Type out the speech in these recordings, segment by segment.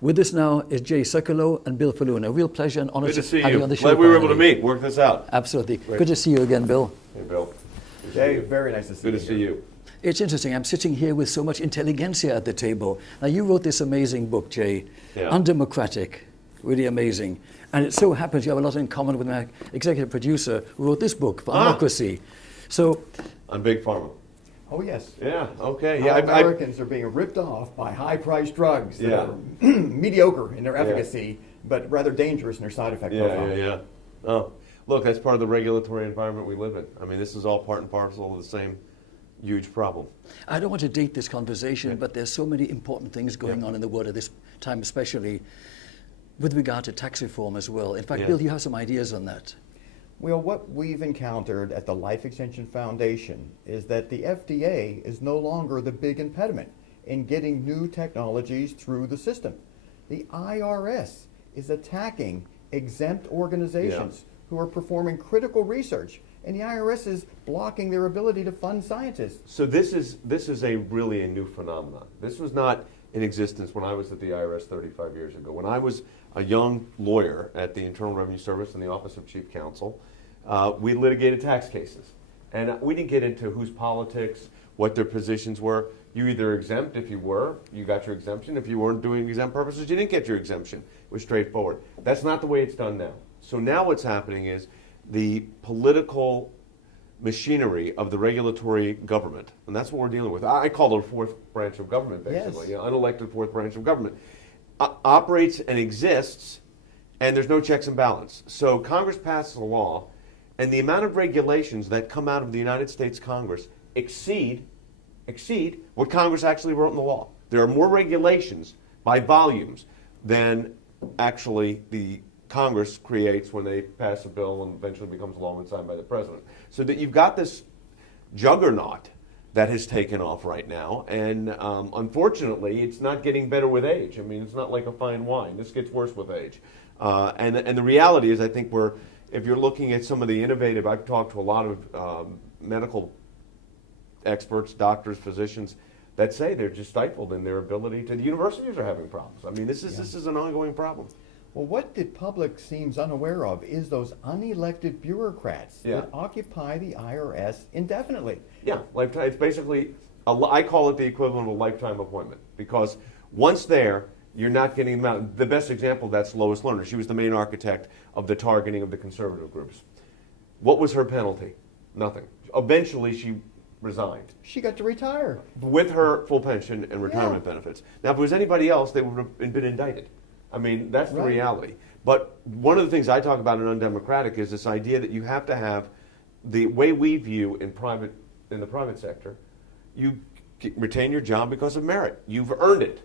With us now is Jay Sekulow and Bill Falloon. A real pleasure and honor to see have you you. on the show. Glad we were able to meet, work this out. Absolutely. Great. Good to see you again, Bill. Hey, Bill. Jay, very nice to see you. Good to see you. It's interesting. I'm sitting here with so much intelligentsia at the table. Now, you wrote this amazing book, Jay, Undemocratic, really amazing. And it so happens you have a lot in common with my executive producer who wrote this book, for Democracy. So, on Big Pharma. Oh, yes. Yeah, okay. How Americans are being ripped off by high-priced drugs that are mediocre in their efficacy, but rather dangerous in their side effect profile. Oh, look, that's part of the regulatory environment we live in. I mean, this is all part and parcel of the same huge problem. I don't want to date this conversation, but there's so many important things going on in the world at this time, especially with regard to tax reform as well. In fact, Bill, you have some ideas on that. Well, what we've encountered at the Life Extension Foundation is that the FDA is no longer the big impediment in getting new technologies through the system. The IRS is attacking exempt organizations who are performing critical research, and the IRS is blocking their ability to fund scientists. So this is really a new phenomenon. This was not in existence when I was at the IRS 35 years ago. When I was a young lawyer at the Internal Revenue Service in the Office of Chief Counsel, we litigated tax cases. And we didn't get into whose politics, what their positions were. You either exempt if you were, you got your exemption. If you weren't doing exempt purposes, you didn't get your exemption. It was straightforward. That's not the way it's done now. So now what's happening is the political machinery of the regulatory government, and that's what we're dealing with. I call it a fourth branch of government, basically, unelected fourth branch of government, operates and exists, and there's no checks and balance. So Congress passes a law, and the amount of regulations that come out of the United States Congress exceed what Congress actually wrote in the law. There are more regulations by volumes than actually the Congress creates when they pass a bill and eventually becomes law and signed by the president. So that you've got this juggernaut that has taken off right now, and unfortunately, it's not getting better with age. I mean, it's not like a fine wine. This gets worse with age. And the reality is, I think if you're looking at some of the innovative, I've talked to a lot of medical experts, doctors, physicians, that say they're just stifled in their ability to. The universities are having problems. I mean, this is an ongoing problem. Well, what the public seems unaware of is those unelected bureaucrats that occupy the IRS indefinitely. Yeah, lifetime. It's basically, I call it the equivalent of a lifetime appointment, because once there, you're not getting them out. The best example of that's Lois Lerner. She was the main architect of the targeting of the conservative groups. What was her penalty? Nothing. Eventually, she resigned. She got to retire. With her full pension and retirement benefits. Now, if it was anybody else, they would have been indicted. I mean, that's the reality. But one of the things I talk about in undemocratic is this idea that you have to have the way we view in the private sector. You retain your job because of merit. You've earned it,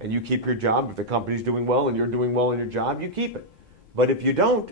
and you keep your job. If the company's doing well and you're doing well in your job, you keep it. But if you don't,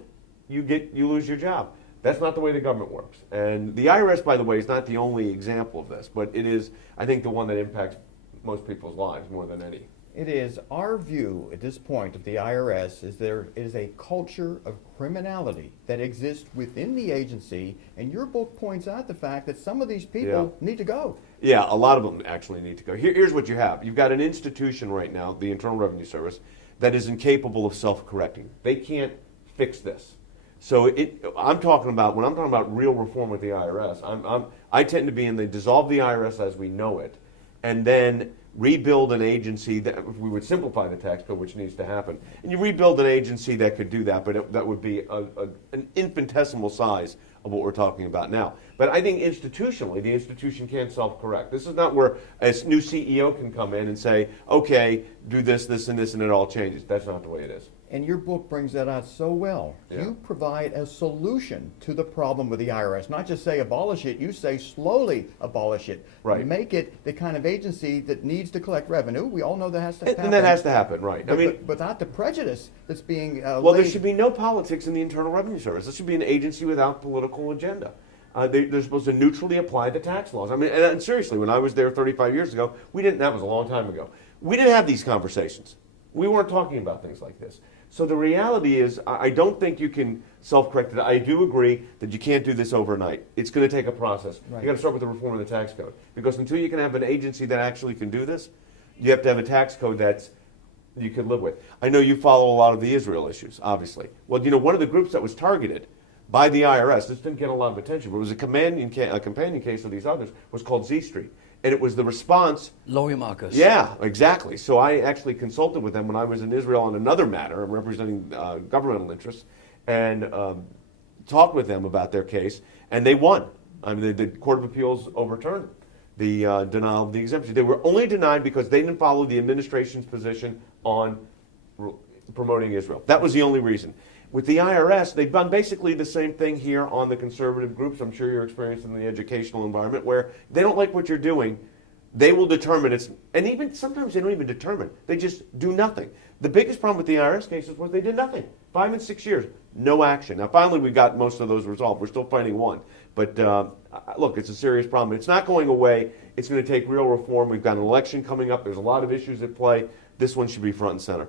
you lose your job. That's not the way the government works. And the IRS, by the way, is not the only example of this, but it is, I think, the one that impacts most people's lives more than any. It is our view at this point of the IRS is there is a culture of criminality that exists within the agency, and your book points out the fact that some of these people need to go. Yeah, a lot of them actually need to go. Here's what you have. You've got an institution right now, the Internal Revenue Service, that is incapable of self-correcting. They can't fix this. So when I'm talking about real reform with the IRS, I tend to be in the dissolve the IRS as we know it, and then rebuild an agency that, if we would simplify the tax code, which needs to happen, and you rebuild an agency that could do that, but that would be an infinitesimal size of what we're talking about now. But I think institutionally, the institution can't self-correct. This is not where a new CEO can come in and say, okay, do this, this, and this, and it all changes. That's not the way it is. And your book brings that out so well. Yeah. You provide a solution to the problem with the IRS. Not just say abolish it, you say slowly abolish it. Right. Make it the kind of agency that needs to collect revenue. We all know that has to happen. And that has to happen, right. But without the prejudice that's being well, there should be no politics in the Internal Revenue Service. This should be an agency without political agenda. They're supposed to neutrally apply the tax laws. I mean, and seriously, when I was there 35 years ago, that was a long time ago. We didn't have these conversations. We weren't talking about things like this. So the reality is, I don't think you can self-correct it. I do agree that you can't do this overnight. It's going to take a process. Right. You got to start with the reform of the tax code, because until you can have an agency that actually can do this, you have to have a tax code that you can live with. I know you follow a lot of the Israel issues, obviously. Well, one of the groups that was targeted by the IRS, this didn't get a lot of attention, but it was a companion case of these others, was called Z Street. And it was the response. Lori Marcus. Yeah, exactly. So I actually consulted with them when I was in Israel on another matter, representing governmental interests, and talked with them about their case, and they won. I mean, the Court of Appeals overturned the denial of the exemption. They were only denied because they didn't follow the administration's position on promoting Israel. That was the only reason. With the IRS, they've done basically the same thing here on the conservative groups. I'm sure you're experienced in the educational environment, where they don't like what you're doing. They will determine and even sometimes they don't even determine. They just do nothing. The biggest problem with the IRS cases was they did nothing. 5 and 6 years, no action. Now, finally, we got most of those resolved. We're still fighting one. But look, it's a serious problem. It's not going away. It's going to take real reform. We've got an election coming up. There's a lot of issues at play. This one should be front and center.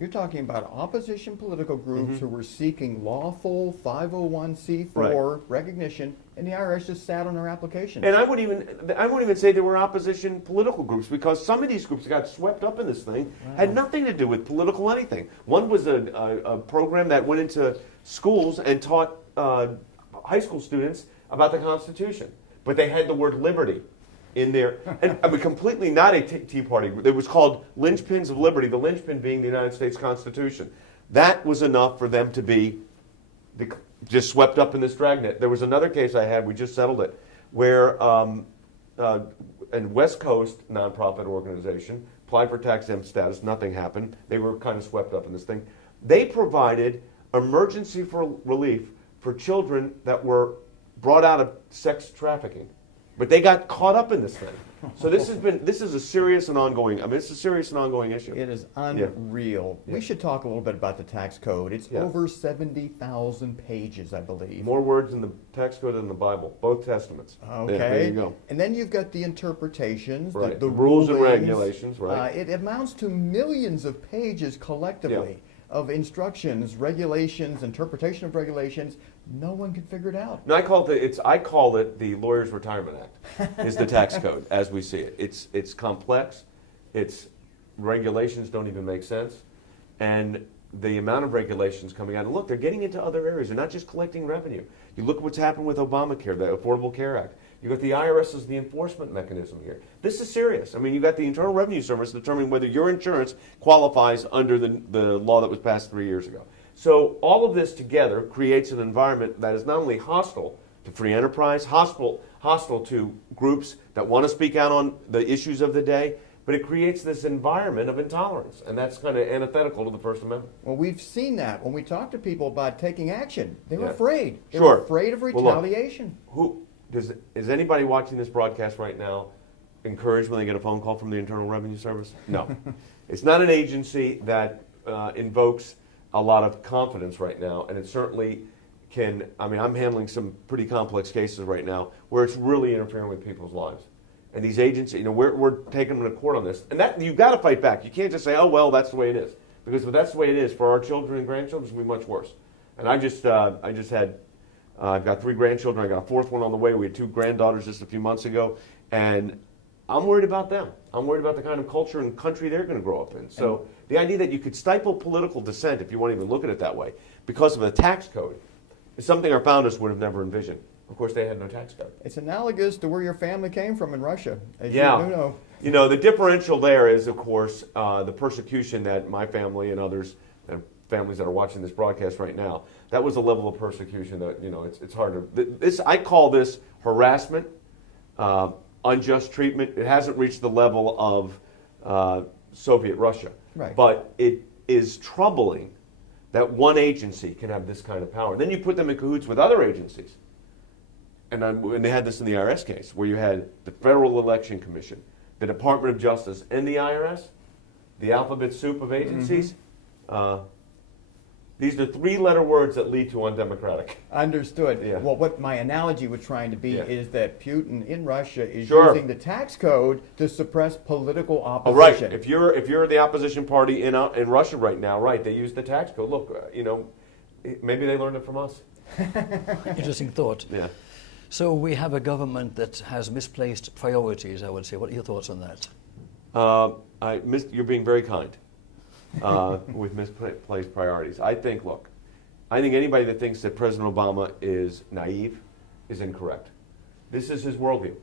You're talking about opposition political groups who were seeking lawful 501c4 recognition, and the IRS just sat on their applications. And I wouldn't even say they were opposition political groups, because some of these groups got swept up in this thing, had nothing to do with political anything. One was a program that went into schools and taught high school students about the Constitution, but they had the word liberty in there, and I mean, completely not a Tea Party group. It was called Linchpins of Liberty, the linchpin being the United States Constitution. That was enough for them to be just swept up in this dragnet. There was another case I had, we just settled it, where a West Coast nonprofit organization applied for tax-exempt status, nothing happened. They were kind of swept up in this thing. They provided emergency relief for children that were brought out of sex trafficking. But they got caught up in this thing. So this is a serious and ongoing, it's a serious and ongoing issue. It is unreal. Yeah. We should talk a little bit about the tax code. It's over 70,000 pages, I believe. More words in the tax code than the Bible, both testaments. Okay. Yeah, there you go. And then you've got the interpretations, Right. the rules and rulings. regulations, right. It amounts to millions of pages collectively of instructions, regulations, interpretation of regulations. No one can figure it out. No, I call it the Lawyer's Retirement Act, is the tax code as we see it. It's complex. Its regulations don't even make sense. And the amount of regulations coming out. And look, they're getting into other areas. They're not just collecting revenue. You look at what's happened with Obamacare, the Affordable Care Act. You got the IRS as the enforcement mechanism here. This is serious. I mean, you got the Internal Revenue Service determining whether your insurance qualifies under the law that was passed 3 years ago. So all of this together creates an environment that is not only hostile to free enterprise, hostile to groups that want to speak out on the issues of the day, but it creates this environment of intolerance, and that's kind of antithetical to the First Amendment. Well, we've seen that when we talk to people about taking action. They're afraid. They're Sure. afraid of retaliation. Well, look, is anybody watching this broadcast right now encouraged when they get a phone call from the Internal Revenue Service? No. It's not an agency that invokes a lot of confidence right now, and it certainly can. I mean, I'm handling some pretty complex cases right now where it's really interfering with people's lives. And these agencies, we're taking them to court on this. And that you've got to fight back. You can't just say, oh, well, that's the way it is. Because if that's the way it is, for our children and grandchildren, it's going to be much worse. And I've got 3 grandchildren. I got a 4th one on the way. We had 2 granddaughters just a few months ago. And I'm worried about them. I'm worried about the kind of culture and country they're going to grow up in. So the idea that you could stifle political dissent, if you want to even look at it that way, because of a tax code, is something our founders would have never envisioned. Of course, they had no tax code. It's analogous to where your family came from in Russia, as Yeah. you do know. You know, the differential there is, of course, the persecution that my family and others, and families that are watching this broadcast right now, that was a level of persecution that, it's hard to... I call this harassment, unjust treatment. It hasn't reached the level of Soviet Russia. Right. But it is troubling that one agency can have this kind of power. Then you put them in cahoots with other agencies. And they had this in the IRS case, where you had the Federal Election Commission, the Department of Justice, and the IRS, the alphabet soup of agencies. These are 3-letter words that lead to undemocratic. Understood. Yeah. Well, what my analogy was trying to be Yeah. is that Putin in Russia is Sure. using the tax code to suppress political Oh, opposition. right. If you're the opposition party in Russia right now, right, they use the tax code. Look, maybe they learned it from us. Interesting thought. Yeah. So we have a government that has misplaced priorities, I would say. What are your thoughts on that? You're being very kind with misplaced priorities. I think anybody that thinks that President Obama is naive is incorrect. This is his worldview.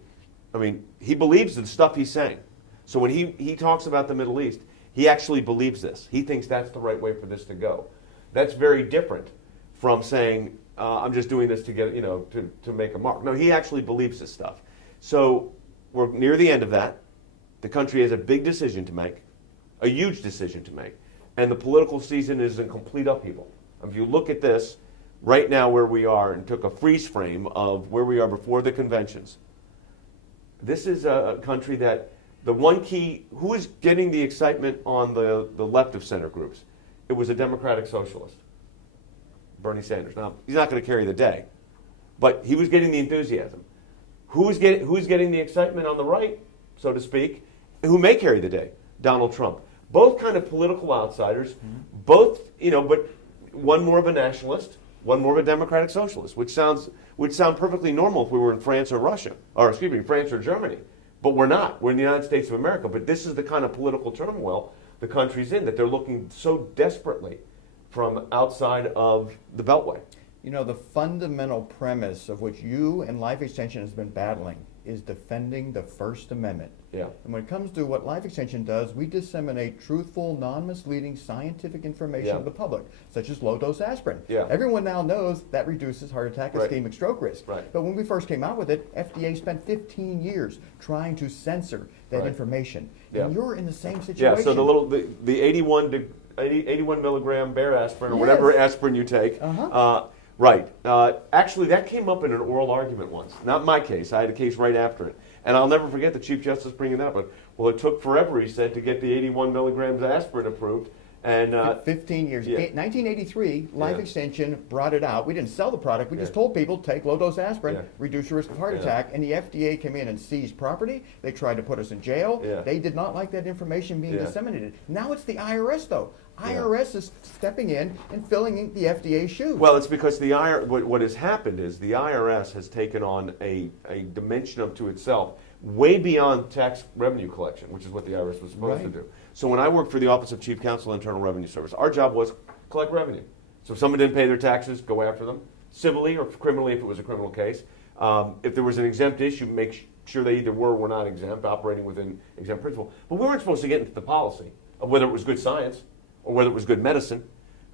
I mean, he believes the stuff he's saying. So when he talks about the Middle East, he actually believes this. He thinks that's the right way for this to go. That's very different from saying, I'm just doing this to get, to make a mark. No, he actually believes this stuff. So we're near the end of that. The country has a big decision to make, a huge decision to make, and the political season is in complete upheaval. If you look at this right now where we are and took a freeze frame of where we are before the conventions, this is a country that the one key, who is getting the excitement on the left of center groups? It was a Democratic Socialist, Bernie Sanders. Now, he's not going to carry the day, but he was getting the enthusiasm. Who's getting the excitement on the right, so to speak, who may carry the day? Donald Trump. Both kind of political outsiders, both, but one more of a nationalist, one more of a Democratic Socialist, which would sound perfectly normal if we were in France or Russia, or France or Germany. But we're not. We're in the United States of America. But this is the kind of political turmoil the country's in, that they're looking so desperately from outside of the Beltway. The fundamental premise of which you and Life Extension has been battling is defending the First Amendment. Yeah. And when it comes to what Life Extension does, we disseminate truthful, non-misleading scientific information to the public, such as low-dose aspirin. Yeah. Everyone now knows that reduces heart attack and Right. ischemic stroke risk. Right. But when we first came out with it, FDA spent 15 years trying to censor that Right. information. Yeah. And you're in the same situation. Yeah, so the 81 milligram Bear aspirin, or whatever aspirin you take, right. Actually, that came up in an oral argument once. Not my case. I had a case right after it. And I'll never forget the Chief Justice bringing that up. Well, it took forever, he said, to get the 81 milligrams aspirin approved. And 15 years. Yeah. 1983, Life Yeah. Extension brought it out. We didn't sell the product. We just told people, take low-dose aspirin, Yeah. reduce your risk of heart attack. And the FDA came in and seized property. They tried to put us in jail. Yeah. They did not like that information being Yeah. disseminated. Now it's the IRS, though. Yeah. IRS is stepping in and filling in the FDA's shoes. Well, it's because what has happened is the IRS has taken on a dimension unto itself way beyond tax revenue collection, which is what the IRS was supposed to do. So when I worked for the Office of Chief Counsel, Internal Revenue Service, our job was collect revenue. So if someone didn't pay their taxes, go after them, civilly or criminally if it was a criminal case. If there was an exempt issue, make sure they either were or were not exempt, operating within exempt principle. But we weren't supposed to get into the policy of whether it was good science or whether it was good medicine.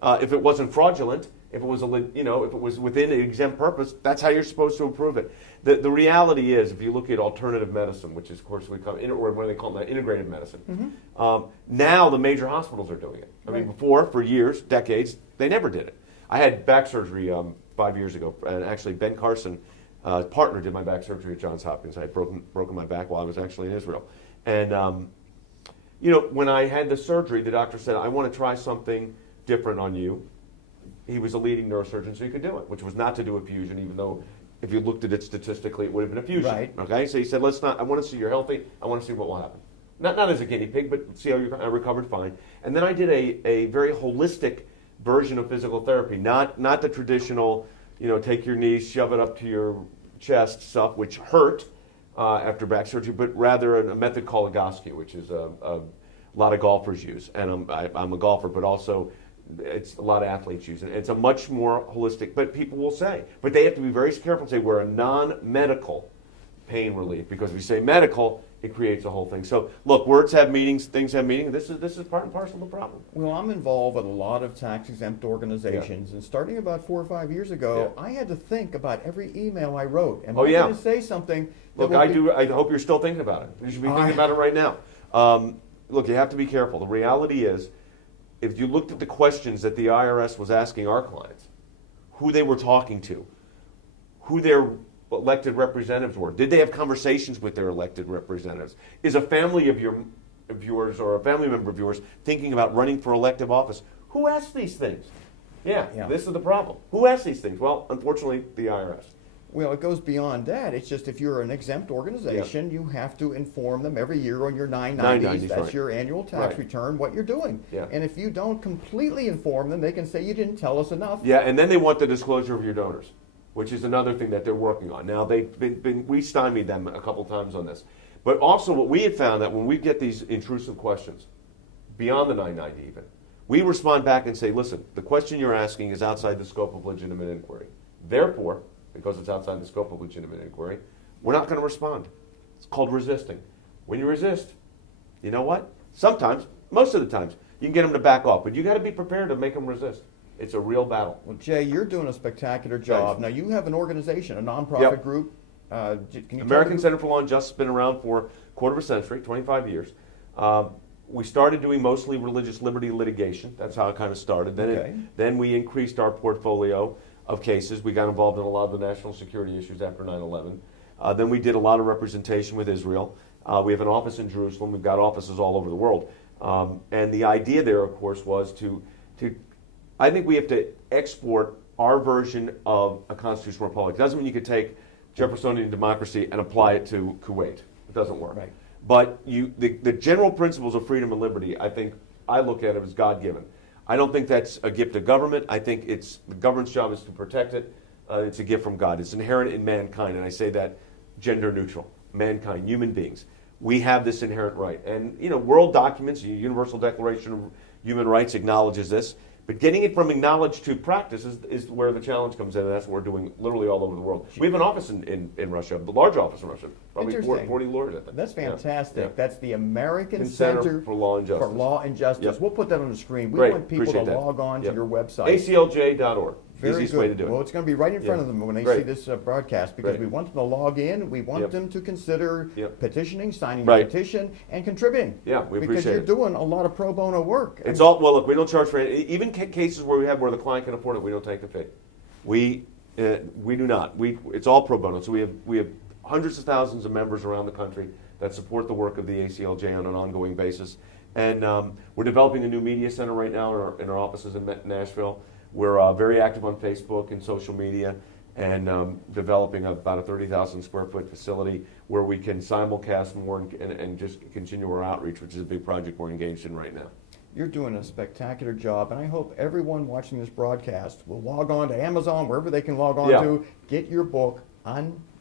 If it wasn't fraudulent, if it was if it was within an exempt purpose, that's how you're supposed to approve it. The reality is, if you look at alternative medicine, which is of course or what they call it, integrated medicine, now the major hospitals are doing it. I mean, before, for years, decades, they never did it. I had back surgery 5 years ago, and actually Ben Carson, partner, did my back surgery at Johns Hopkins. I had broken my back while I was actually in Israel, and when I had the surgery, the doctor said, "I want to try something different on you." He was a leading neurosurgeon, so he could do it, which was not to do a fusion, even though if you looked at it statistically, it would have been a fusion. Right. Okay, so he said, I want to see you're healthy. I want to see what will happen. Not as a guinea pig, but see how I recovered fine. And then I did a very holistic version of physical therapy, not the traditional, take your knee, shove it up to your chest stuff, which hurt after back surgery, but rather a method called Egoscue, which is a lot of golfers use. And I'm a golfer, but also it's a lot of athletes use it. It's a much more holistic, but people will say, but they have to be very careful and say we're a non-medical pain relief, because if you say medical, it creates a whole thing. So look, words have meanings, things have meaning. This is part and parcel of the problem. Well, I'm involved with a lot of tax-exempt organizations, and starting about 4 or 5 years ago, I had to think about every email I wrote. Am I going to say something? Look, I hope you're still thinking about it. You should be thinking about it right now. Look, you have to be careful. The reality is, if you looked at the questions that the IRS was asking our clients, who they were talking to, who their elected representatives were, did they have conversations with their elected representatives? Is a family of yours or a family member of yours thinking about running for elective office? Who asks these things? Yeah, this is the problem. Who asks these things? Well, unfortunately, the IRS. Well, it goes beyond that. It's just if you're an exempt organization, you have to inform them every year on your 990s, that's your annual tax return, what you're doing. And if you don't completely inform them, they can say you didn't tell us enough. Yeah, and then they want the disclosure of your donors, which is another thing that they're working on. Now, we stymied them a couple times on this. But also what we have found that when we get these intrusive questions, beyond the 990 even, we respond back and say, listen, the question you're asking is outside the scope of legitimate inquiry. Therefore, because it's outside the scope of legitimate inquiry, we're not going to respond. It's called resisting. When you resist, you know what? Sometimes, most of the times, you can get them to back off, but you got to be prepared to make them resist. It's a real battle. Well, Jay, you're doing a spectacular job. Now, you have an organization, a nonprofit group. Can you American Center for Law and Justice has been around for a quarter of a century, 25 years. We started doing mostly religious liberty litigation. That's how it kind of started. Then we increased our portfolio of cases. We got involved in a lot of the national security issues after 9/11. Then we did a lot of representation with Israel. We have an office in Jerusalem. We've got offices all over the world. And the idea there, of course, was to I think we have to export our version of a constitutional republic. It doesn't mean you could take Jeffersonian democracy and apply it to Kuwait. It doesn't work. Right. But the general principles of freedom and liberty, I look at it as God-given. I don't think that's a gift of government. I think the government's job is to protect it. It's a gift from God. It's inherent in mankind, and I say that gender neutral. Mankind, human beings. We have this inherent right. And, world documents, the Universal Declaration of Human Rights acknowledges this. But getting it from knowledge to practice is where the challenge comes in, and that's what we're doing literally all over the world. We have an office in Russia, the large office in Russia, probably 40 lawyers, I think. That's fantastic. Yeah. That's the American Center Center for Law and Justice. For Law and Justice. Yep. We'll put that on the screen. We Great. want people Appreciate to that. log on to your website. ACLJ.org. Very Easiest good. way to do it. Well, it's going to be right in front of them when they see this broadcast, because we want them to log in. We want them to consider petitioning, signing a petition, and contributing. Yeah, we appreciate it. Because you're doing a lot of pro bono work. Look, we don't charge for it. Even cases where the client can afford it, we don't take the fee. We do not. It's all pro bono. So we have hundreds of thousands of members around the country that support the work of the ACLJ on an ongoing basis. And we're developing a new media center right now in our offices in Nashville. We're very active on Facebook and social media, and developing about a 30,000 square foot facility where we can simulcast more and just continue our outreach, which is a big project we're engaged in right now. You're doing a spectacular job, and I hope everyone watching this broadcast will log on to Amazon, wherever they can log on to, get your book,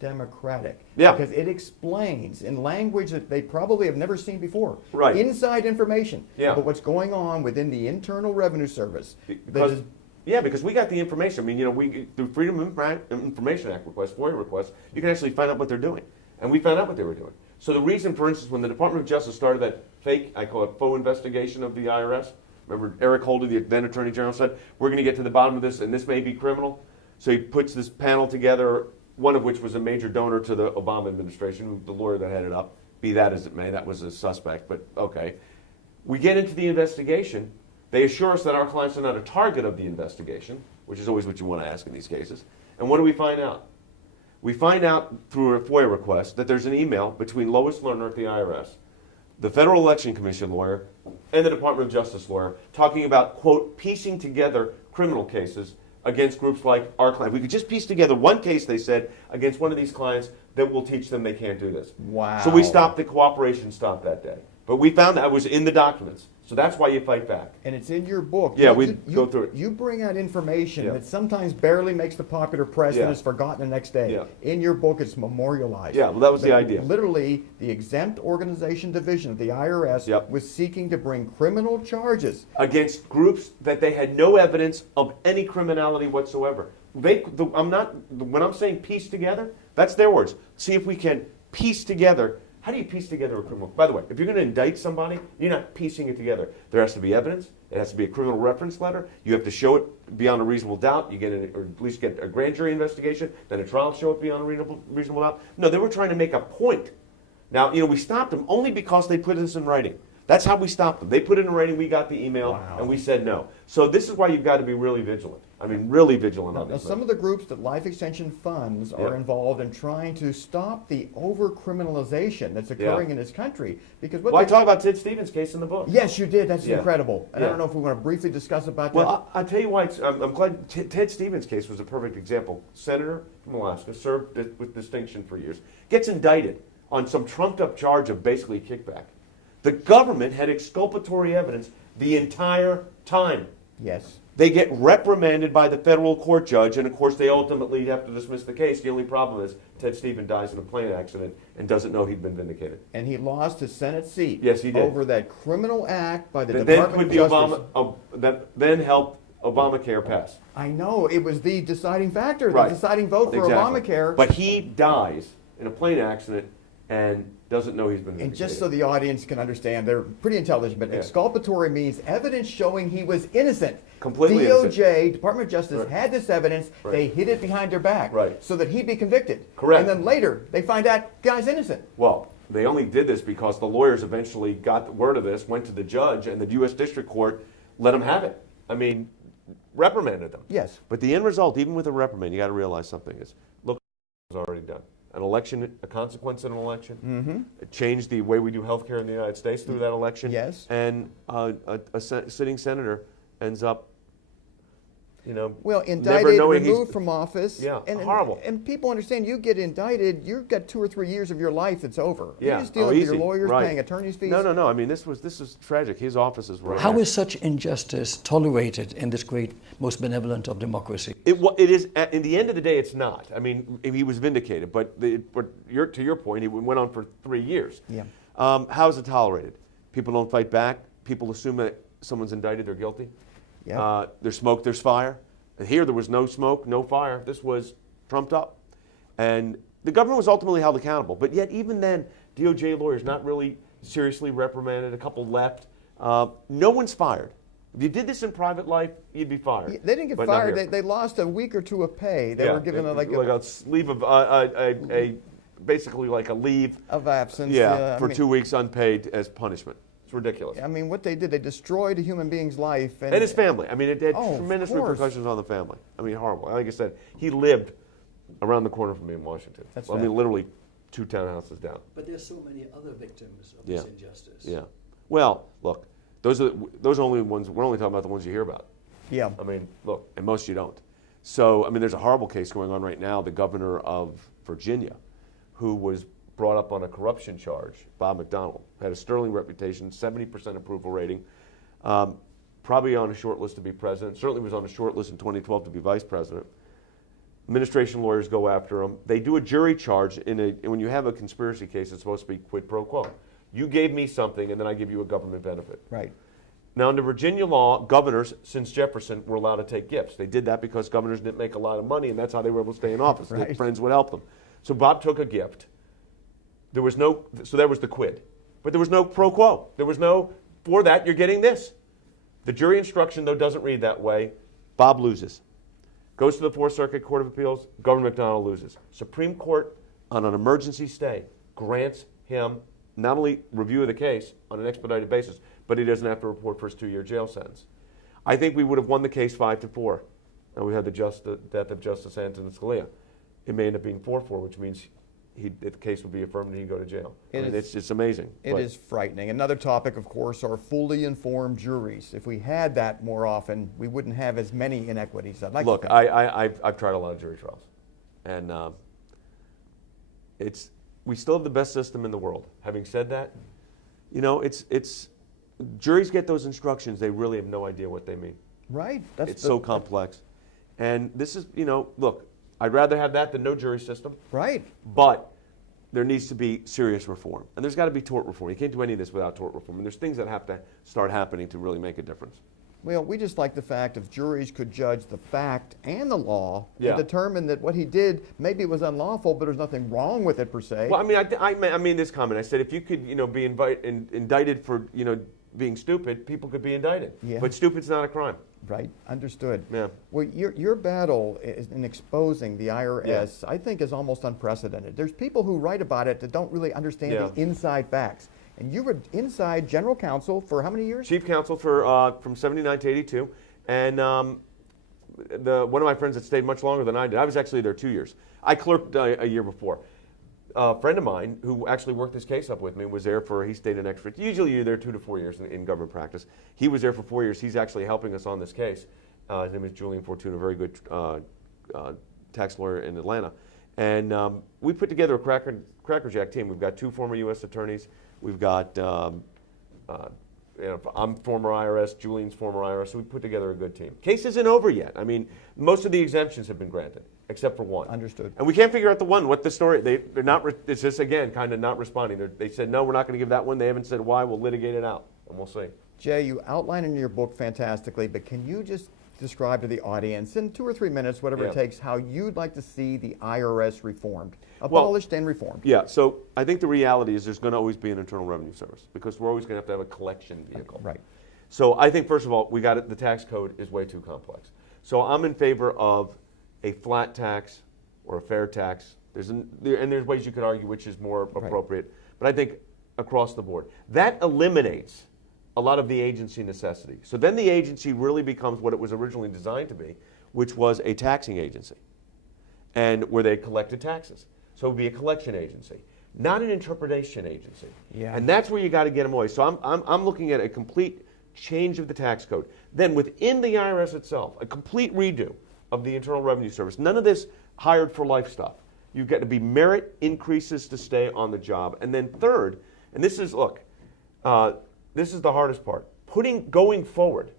democratic. Yeah. Because it explains in language that they probably have never seen before. Right. Inside information. Yeah. But what's going on within the Internal Revenue Service. Because, because we got the information. I mean, we through Freedom of Information Act requests, FOIA requests, you can actually find out what they're doing. And we found out what they were doing. So the reason, for instance, when the Department of Justice started that fake, I call it faux investigation of the IRS, remember Eric Holder, the then Attorney General, said, we're going to get to the bottom of this, and this may be criminal. So he puts this panel together, one of which was a major donor to the Obama administration, the lawyer that headed up, be that as it may, that was a suspect, but okay. We get into the investigation. They assure us that our clients are not a target of the investigation, which is always what you want to ask in these cases. And what do we find out? We find out through a FOIA request that there's an email between Lois Lerner at the IRS, the Federal Election Commission lawyer, and the Department of Justice lawyer talking about, quote, piecing together criminal cases against groups like our client. We could just piece together one case, they said, against one of these clients that will teach them they can't do this. Wow. So we stopped, the cooperation stopped that day. But we found that it was in the documents. So that's why you fight back. And it's in your book. Yeah, we go through it. You bring out information Yeah. that sometimes barely makes the popular press and Yeah. is forgotten the next day. Yeah. In your book, it's memorialized. Yeah, well, that was the idea. Literally, the Exempt Organization Division of the IRS Yep. was seeking to bring criminal charges. Against groups that they had no evidence of any criminality whatsoever. When I'm saying piece together, that's their words. See if we can piece together. How do you piece together a criminal? By the way, if you're going to indict somebody, you're not piecing it together. There has to be evidence. It has to be a criminal reference letter. You have to show it beyond a reasonable doubt. You get or at least get a grand jury investigation. Then a trial show it beyond a reasonable doubt. No, they were trying to make a point. Now, we stopped them only because they put this in writing. That's how we stopped them. They put it in writing, we got the email, Wow. and we said no. So this is why you've got to be really vigilant. I mean, really vigilant on Now, this. some of the groups that life extension funds are Yeah. involved in trying to stop the over-criminalization that's occurring in this country. Because what Well, I they- talk about Ted Stevens' case in the book. Yes, you did. That's Yeah. incredible. And I Yeah. don't know if we want to briefly discuss about that. Well, I'll tell you why. I'm glad Ted Stevens' case was a perfect example. Senator from Alaska, served with distinction for years, gets indicted on some trumped-up charge of basically kickback. The government had exculpatory evidence the entire time. Yes. They get reprimanded by the federal court judge, and of course they ultimately have to dismiss the case. The only problem is Ted Stevens dies in a plane accident and doesn't know he'd been vindicated. And he lost his Senate seat. Yes, he did. Over that criminal act by the That then Department put of the Justice. that then helped Obamacare pass. I know. It was the deciding factor, Right. the deciding vote for Exactly. Obamacare. But he dies in a plane accident and doesn't know he's been vindicated. And just so the audience can understand, they're pretty intelligent, but Yeah. exculpatory means evidence showing he was innocent. Completely DOJ, Department of Justice, Right. had this evidence. Right. They hid it behind their back Right. so that he'd be convicted. Correct. And then later, they find out guy's innocent. Well, they only did this because the lawyers eventually got the word of this, went to the judge, and the U.S. District Court let them have it. I mean, reprimanded them. Yes. But the end result, even with a reprimand, you got to realize something is, look, it was already done. An election, a consequence of an election. Mm-hmm. It changed the way we do healthcare in the United States through that election. Yes. And a sitting senator ends up, Well, never indicted, knowing removed from office. Yeah, and, horrible. And people understand you get indicted, you've got 2 or 3 years of your life that's over. Yeah. You're just dealing with your easy. lawyers, Right. paying attorney's fees. No. I mean, this is tragic. His offices were. How is such injustice tolerated in this great, most benevolent of democracy? It is. In the end of the day, it's not. I mean, he was vindicated, but to your point, he went on for 3 years. Yeah. How is it tolerated? People don't fight back. People assume that someone's indicted, they're guilty. Yeah. There's smoke, there's fire. And here, there was no smoke, no fire. This was trumped up, and the government was ultimately held accountable. But yet, even then, DOJ lawyers not really seriously reprimanded. A couple left. No one's fired. If you did this in private life, you'd be fired. They didn't get But not fired. here. They lost a week or 2 of pay. They Yeah, were given like a leave of basically like a leave. of absence. Yeah, I for mean, 2 weeks unpaid as punishment. It's ridiculous. I mean, what they did, they destroyed a human being's life. And his family. I mean, it had Oh, of tremendous course. repercussions on the family. I mean, horrible. Like I said, he lived around the corner from me in Washington. That's I mean, literally 2 townhouses down. But there's so many other victims of Yeah. this injustice. Yeah. Well, look, those are only ones. We're only talking about the ones you hear about. Yeah. I mean, look, and most you don't. So, I mean, there's a horrible case going on right now. The governor of Virginia, who was brought up on a corruption charge, Bob McDonnell, had a sterling reputation, 70% approval rating, probably on a short list to be president, certainly was on a short list in 2012 to be vice president. Administration lawyers go after them. They do a jury charge when you have a conspiracy case, it's supposed to be quid pro quo. You gave me something, and then I give you a government benefit. Right. Now, under Virginia law, governors, since Jefferson, were allowed to take gifts. They did that because governors didn't make a lot of money, and that's how they were able to stay in office. Right. Their friends would help them. So Bob took a gift. There was no, so that was the quid. But there was no pro quo. There was no, for that, you're getting this. The jury instruction, though, doesn't read that way. Bob loses. Goes to the Fourth Circuit Court of Appeals. Governor McDonnell loses. Supreme Court, on an emergency stay, grants him not only review of the case on an expedited basis, but he doesn't have to report for his 2-year jail sentence. I think we would have won the case 5-4, and we had the death of Justice Antonin Scalia. It may end up being 4-4, which means the case would be affirmed and he'd go to jail. It's amazing. It is frightening. Another topic, of course, are fully informed juries. If we had that more often, we wouldn't have as many inequities. Look, I've tried a lot of jury trials, and we still have the best system in the world. Having said that, juries get those instructions, they really have no idea what they mean. Right. It's so complex. And this is, look, I'd rather have that than no jury system. Right. But there needs to be serious reform. And there's got to be tort reform. You can't do any of this without tort reform. And there's things that have to start happening to really make a difference. Well, we just like the fact if juries could judge the fact and the law Yeah. and determine that what he did, maybe it was unlawful, but there's nothing wrong with it per se. Well, I made this comment. I said if you could, be indicted for, being stupid, people could be indicted. Yeah. But stupid's not a crime. Right, understood. Yeah. Well, your battle in exposing the IRS, I think, is almost unprecedented. There's people who write about it that don't really understand the inside facts. And you were inside general counsel for how many years? Chief counsel for from 79 to 82. And one of my friends that stayed much longer than I did, I was actually there 2 years. I clerked a year before. A friend of mine who actually worked this case up with me was there he stayed an extra, usually you're there 2 to 4 years in government practice. He was there for 4 years. He's actually helping us on this case. His name is Julian Fortuna, a very good tax lawyer in Atlanta. And we put together a crackerjack team. We've got 2 former U.S. attorneys. We've got, I'm former IRS, Julian's former IRS, so we put together a good team. Case isn't over yet. I mean, most of the exemptions have been granted, except for one. Understood. And we can't figure out the one, what the story, they're not, it's just, again, kind of not responding. They said, no, we're not going to give that one. They haven't said why. We'll litigate it out, and we'll see. Jay, you outline in your book fantastically, but can you just describe to the audience in 2 or 3 minutes, whatever it takes, how you'd like to see the IRS reformed, abolished and reformed? Yeah, so I think the reality is there's going to always be an Internal Revenue Service because we're always going to have a collection vehicle. Right. So I think, first of all, the tax code is way too complex. So I'm in favor of a flat tax or a fair tax. There's ways you could argue which is more appropriate, but I think across the board. That eliminates a lot of the agency necessity. So then the agency really becomes what it was originally designed to be, which was a taxing agency, and where they collected taxes. So it would be a collection agency, not an interpretation agency. Yeah. And that's where you got to get them away. So I'm looking at a complete change of the tax code. Then within the IRS itself, a complete redo of the Internal Revenue Service. None of this hired for life stuff. You've got to be merit increases to stay on the job. And then third, and this is, this is the hardest part. Going forward,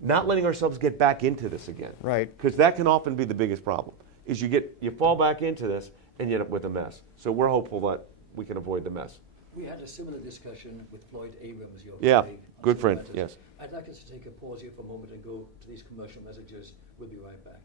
not letting ourselves get back into this again. Right. Because that can often be the biggest problem, is you fall back into this and you end up with a mess. So we're hopeful that we can avoid the mess. We had a similar discussion with Floyd Abrams, your colleague. Good friend, yes. I'd like us to take a pause here for a moment and go to these commercial messages. We'll be right back.